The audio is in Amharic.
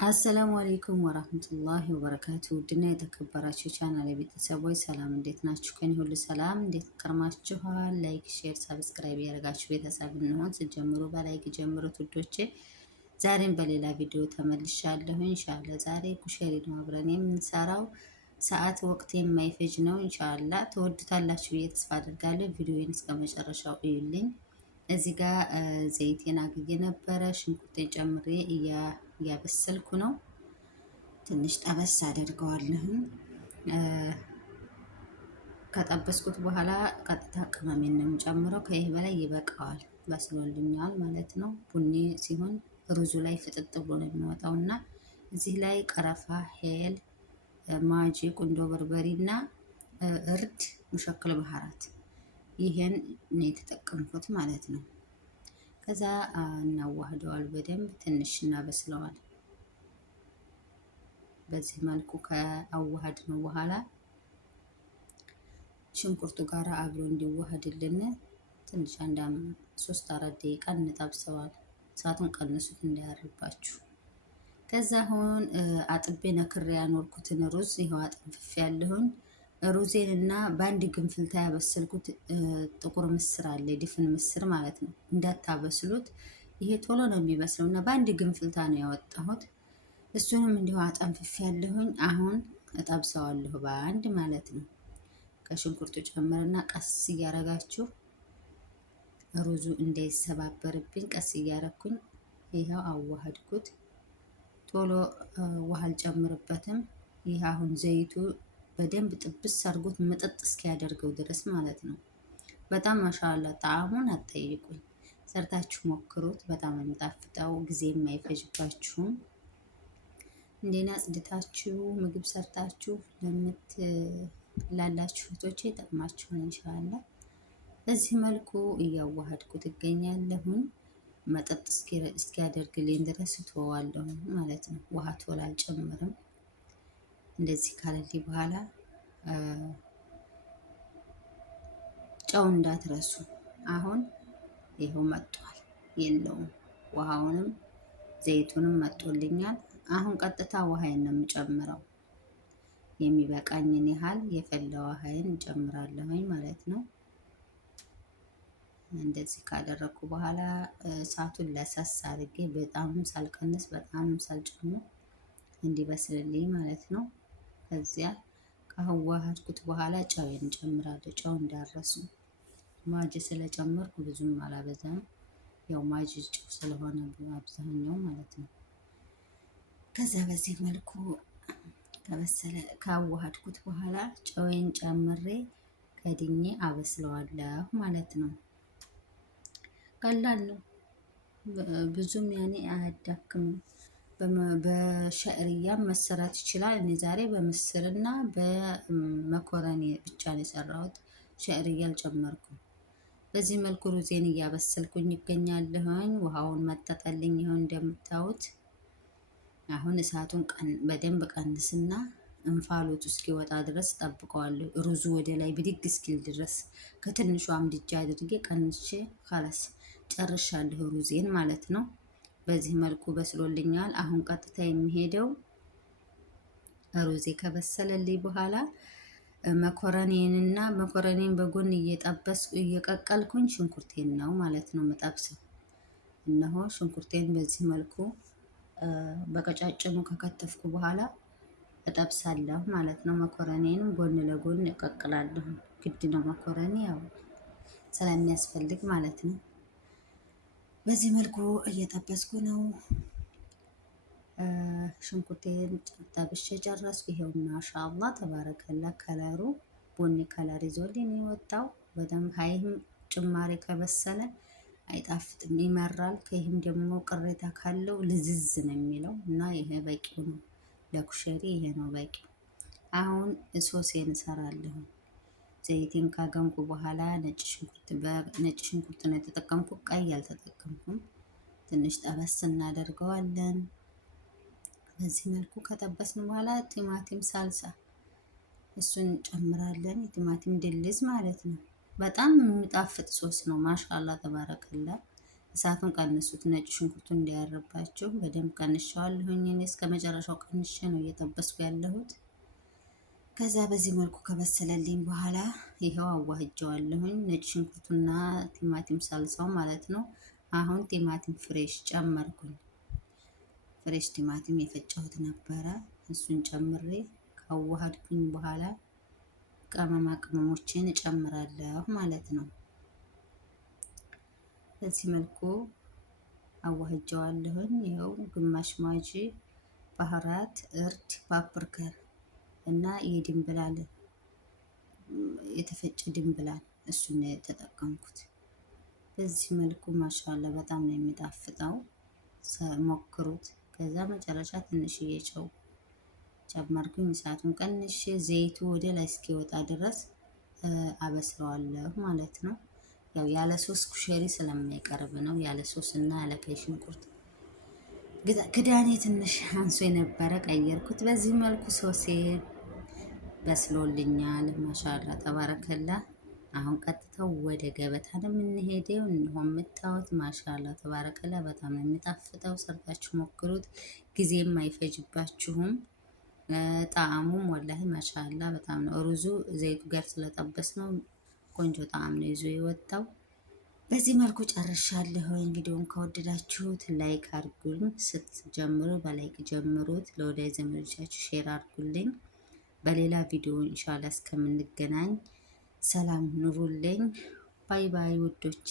አሰላሙ አሌይኩም ወራህመቱላሂ ወበረካቱ። ውድና የተከበራችሁ ቻናል ቤተሰቦች ሰላም እንዴት ናችሁ? ከኔ ሁሉ ሰላም። እንዴት ከርማችኋል? ላይክ፣ ሼር፣ ሰብስክራይብ ያደረጋችሁ ቤተሰብ እንሆን ስጀምሩ በላይክ ጀምሩት ውዶቼ። ዛሬም በሌላ ቪዲዮ ተመልሻለሁ። ኢንሻአላህ ዛሬ ኩሸሪ ነው አብረን የምንሰራው። ሰዓት ወቅት የማይፈጅ ነው። ኢንሻአላህ ተወዱታላችሁ ብዬ ተስፋ አድርጋለሁ። ቪዲዮውን እስከ መጨረሻው እዩልኝ። እዚህ ጋር ዘይቴን አግዬ ነበረ። ሽንኩርቴን ጨምሬ እያበሰልኩ ነው። ትንሽ ጠበስ አደርገዋለሁ። ከጠበስኩት በኋላ ቀጥታ ቅመሜን ነው የምጨምረው። ከይህ በላይ ይበቃዋል፣ በስሎልኛል ማለት ነው። ቡኒ ሲሆን ሩዙ ላይ ፍጥጥ ብሎ ነው የሚወጣው እና እዚህ ላይ ቀረፋ፣ ሄል፣ ማጂ፣ ቁንዶ በርበሪ እና እርድ፣ ሙሸክል ባህራት ይሄን ነው የተጠቀምኩት ማለት ነው። ከዛ እናዋህደዋል በደንብ ትንሽ እናበስለዋል። በዚህ መልኩ ከአዋሃድ ነው በኋላ ሽንኩርቱ ጋር አብሮ እንዲዋሃድልን ትንሽ አንድ 3-4 ደቂቃ እንጠብሰዋል። እሳቱን ቀንሱት እንዳያርባችሁ። ከዛ አሁን አጥቤ ነክሬ ያኖርኩትን ሩዝ ይኸው አጥንፍፌ ያለሁኝ ሩዜን እና በአንድ ግንፍልታ ያበሰልኩት ጥቁር ምስር አለ፣ ድፍን ምስር ማለት ነው። እንዳታበስሉት፣ ይሄ ቶሎ ነው የሚበስለው እና በአንድ ግንፍልታ ነው ያወጣሁት። እሱንም እንዲሁ አጠንፍፌ ያለሁኝ። አሁን እጠብሰዋለሁ በአንድ ማለት ነው። ከሽንኩርቱ ጨምርና ቀስ እያረጋችሁ ሩዙ እንዳይሰባበርብኝ ቀስ እያረኩኝ ይኸው አዋሃድኩት። ቶሎ ውሃ አልጨምርበትም። ይህ አሁን ዘይቱ በደንብ ጥብስ አድርጎት መጠጥ እስኪያደርገው ድረስ ማለት ነው። በጣም ማሻአላ ጣዕሙን አትጠይቁኝ፣ ሰርታችሁ ሞክሩት። በጣም የሚጣፍጠው ጊዜ የማይፈጅባችሁም። እንዴና ጽድታችሁ ምግብ ሰርታችሁ ላላችሁ እህቶቼ ይጠቅማችኋል ኢንሻአላህ። በዚህ መልኩ እያዋሃድኩት እገኛለሁኝ። መጠጥ እስኪያደርግልኝ ድረስ እተወዋለሁ ማለት ነው። ውሃ ቶሎ አልጨምርም። እንደዚህ ካለልኝ በኋላ ጨው እንዳትረሱ። አሁን ይኸው መጥቷል፣ የለውም ውሃውንም ዘይቱንም መጥቶልኛል። አሁን ቀጥታ ውሃዬን ነው የምጨምረው። የሚበቃኝን ያህል የፈላ ውሃዬን እንጨምራለሁኝ ማለት ነው። እንደዚህ ካደረኩ በኋላ እሳቱን ለሰስ አድርጌ በጣምም ሳልቀንስ በጣምም ሳልጨምር እንዲበስልልኝ ማለት ነው። ከዚያ ካዋሃድኩት በኋላ ጨውን እንጨምራለሁ። ጨው እንዳረሱ ማጅ ስለጨመርኩ ብዙም አላበዛም። ያው ማጅ ጨው ስለሆነ አብዛኛው ማለት ነው። ከዛ በዚህ መልኩ ከበሰለ ካዋሃድኩት በኋላ ጨውን ጨምሬ ከድኜ አበስለዋለሁ ማለት ነው። ቀላል ነው፣ ብዙም ያኔ አያዳክምም። በሸዕርያም መሰራት ይችላል። እኔ ዛሬ በምስርና በመኮረኒ ብቻ ነው የሰራሁት። ሸዕርያ አልጨመርኩም። በዚህ መልኩ ሩዜን እያበሰልኩኝ ይገኛለሁኝ። ውሃውን መጠጠልኝ። ይኸው እንደምታዩት አሁን እሳቱን በደንብ ቀንስና እንፋሎቱ እስኪወጣ ድረስ ጠብቀዋለሁ። ሩዙ ወደ ላይ ብድግ እስኪል ድረስ ከትንሿ ምድጃ አድርጌ ቀንሼ ካላስ ጨርሻለሁ ሩዜን ማለት ነው። በዚህ መልኩ በስሎልኛል። አሁን ቀጥታ የሚሄደው ሩዜ ከበሰለልኝ በኋላ መኮረኒን በጎን እየጠበስኩ እየቀቀልኩኝ ሽንኩርቴን ነው ማለት ነው የምጠብሰው። እነሆ ሽንኩርቴን በዚህ መልኩ በቀጫጭኑ ከከተፍኩ በኋላ እጠብሳለሁ ማለት ነው። መኮረኒን ጎን ለጎን እቀቅላለሁ። ግድ ነው መኮረኒ ያው ስለሚያስፈልግ ማለት ነው። በዚህ መልኩ እየጠበስኩ ነው። ሽንኩርቴን ጠብሼ ጨረስኩ። ይሄው ማሻአላ ተባረከላ ከለሩ ቡኒ ከለር ይዞልኝ የወጣው። በደንብ ሀይም ጭማሪ ከበሰለ አይጣፍጥም፣ ይመራል። ከይህም ደግሞ ቅሬታ ካለው ልዝዝ ነው የሚለው እና ይሄ በቂው ነው ለኩሸሪ፣ ይሄ ነው በቂው። አሁን ሶሴን እሰራለሁ። ዘይቴን ካገምኩ በኋላ ነጭ ሽንኩርት ነው የተጠቀምኩት፣ ቀይ አልተጠቀምኩም። ትንሽ ጠበስ እናደርገዋለን። በዚህ መልኩ ከጠበስን በኋላ ቲማቲም ሳልሳ እሱን እንጨምራለን። የቲማቲም ድልዝ ማለት ነው። በጣም የሚጣፍጥ ሶስ ነው። ማሻአላ ተባረከላ። እሳቱን ቀንሱት፣ ነጭ ሽንኩርቱ እንዳያረባቸው። በደንብ ቀንሻዋለሁኝ። እኔ እስከ መጨረሻው ቀንሼ ነው እየጠበስኩ ያለሁት። ከዛ በዚህ መልኩ ከበሰለልኝ በኋላ ይኸው አዋህጀዋለሁኝ። ነጭ ሽንኩርቱና ቲማቲም ሳልሳው ማለት ነው። አሁን ቲማቲም ፍሬሽ ጨመርኩኝ። ፍሬሽ ቲማቲም የፈጨሁት ነበረ። እሱን ጨምሬ ካዋሃድኩኝ በኋላ ቅመማ ቅመሞችን እጨምራለሁ ማለት ነው። በዚህ መልኩ አዋህጀዋለሁኝ። ይኸው ግማሽ ማጂ፣ ባህራት፣ እርድ፣ ፓፕሪካ እና የድንብላል የተፈጨ ድንብላል እሱን ነው የተጠቀምኩት። በዚህ መልኩ ማሻአላ በጣም ነው የሚጣፍጠው። ሞክሩት። ከዛ መጨረሻ ትንሽዬ ጨው ጨመርኩኝ። እሳቱን ቀንሼ ዘይቱ ወደ ላይ እስኪወጣ ድረስ አበስለዋለሁ ማለት ነው። ያው ያለ ሶስ ኩሸሪ ስለማይቀርብ ነው። ያለ ሶስ እና ያለ ቀይ ሽንኩርት ክዳኔ ትንሽ አንሶ የነበረ ቀየርኩት። በዚህ መልኩ ሶሴ በስሎልኛል። ማሻአላ ተባረከላ። አሁን ቀጥታው ወደ ገበታ ነው የምንሄደው። እንሆ የምታዩት ማሻአላ ተባረከላ። በጣም ነው የሚጣፍጠው። ሰርታችሁ ሞክሩት። ጊዜም አይፈጅባችሁም። ጣዕሙም ወላሂ ማሻአላ በጣም ነው። ሩዙ ዘይቱ ጋር ስለጠበስ ነው ቆንጆ ጣዕም ነው ይዞ የወጣው። በዚህ መልኩ ጨርሻለሁ። እንግዲሁም ከወደዳችሁት ላይክ አድርጉኝ። ስትጀምሩ በላይክ ጀምሩት። ለወዳጅ ዘመዶቻችሁ ሼር አድርጉልኝ። በሌላ ቪዲዮ ኢንሻአላህ እስከምንገናኝ ሰላም ኑሩልኝ። ባይ ባይ ውዶቼ።